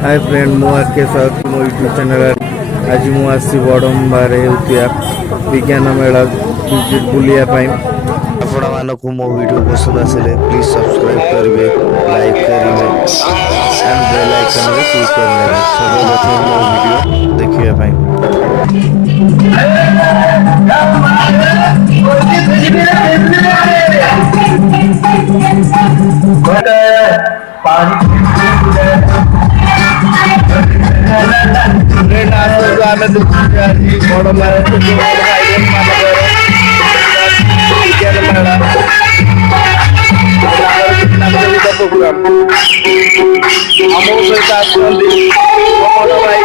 Hi friend मु आके स्वागत मो यूट्यूब चैनल। आज मु आसी बड़म्बार होतिया विज्ञान मेला विजिट बुलिया पाई। आपण मानकु मो वीडियो पसंद आसिले प्लीज सब्सक्राइब करिवे, लाइक करिवे एंड बेल आइकन रे क्लिक करले सब प्रथम मो वीडियो देखिया पाई। बड़ प्रोग्राम आम सहित आसुच्च भाई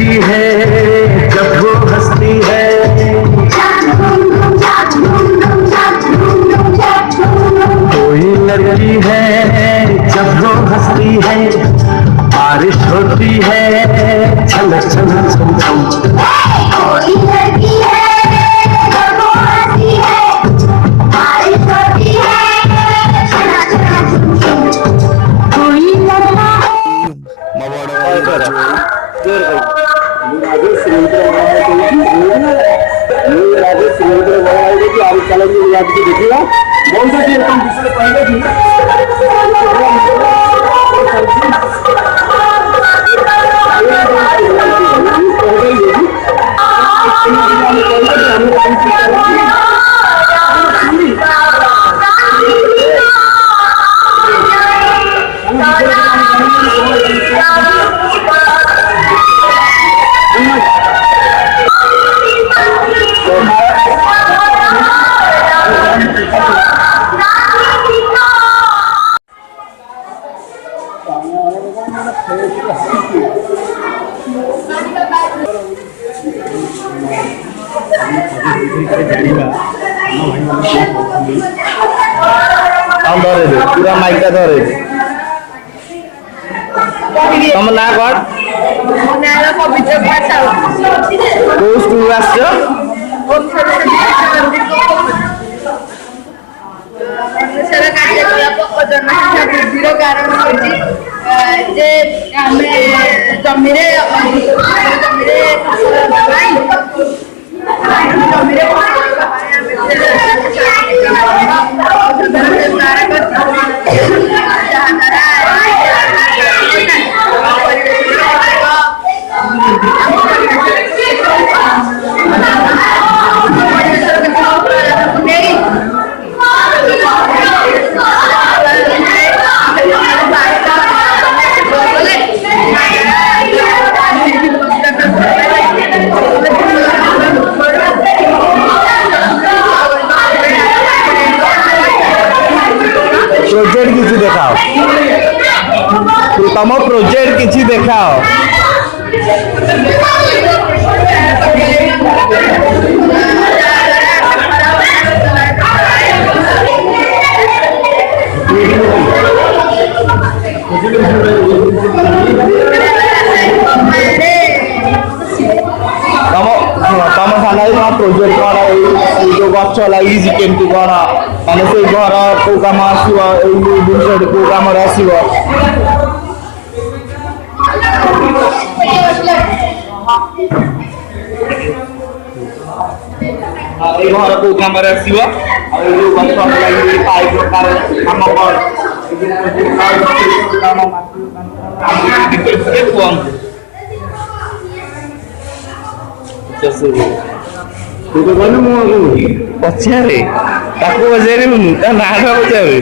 लगती है जब वो हंसती है, कोई लड़की है जब वो हंसती है, बारिश होती है छल छल छम छम। कोई लड़की है जब वो हंसती है, बारिश होती है कोई लड़का है। पूरा माइक का धरे तुम ना कौन पवित्र को स्कूल आस ମନୁଷ୍ୟର କାର୍ଯ୍ୟକଳାପ ଓ ଜନସଂଖ୍ୟା ବୃଦ୍ଧିର କାରଣ ହେଉଛି ଯେ ଆମେ ଜମିରେ ଫସଲ ହେବା ପାଇଁ प्रोजेक्ट किसी देखाओ तुम प्रोजेक्ट किसी देखाओ तम साला प्रोजेक्ट कौन जो गछ लगी केमती कौन माने से घर को काम आसो जिन को काम आसो घर को काम आसो गछ लगी पाइप काम पचारे पचारे ता ना पचारे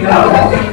Gracias.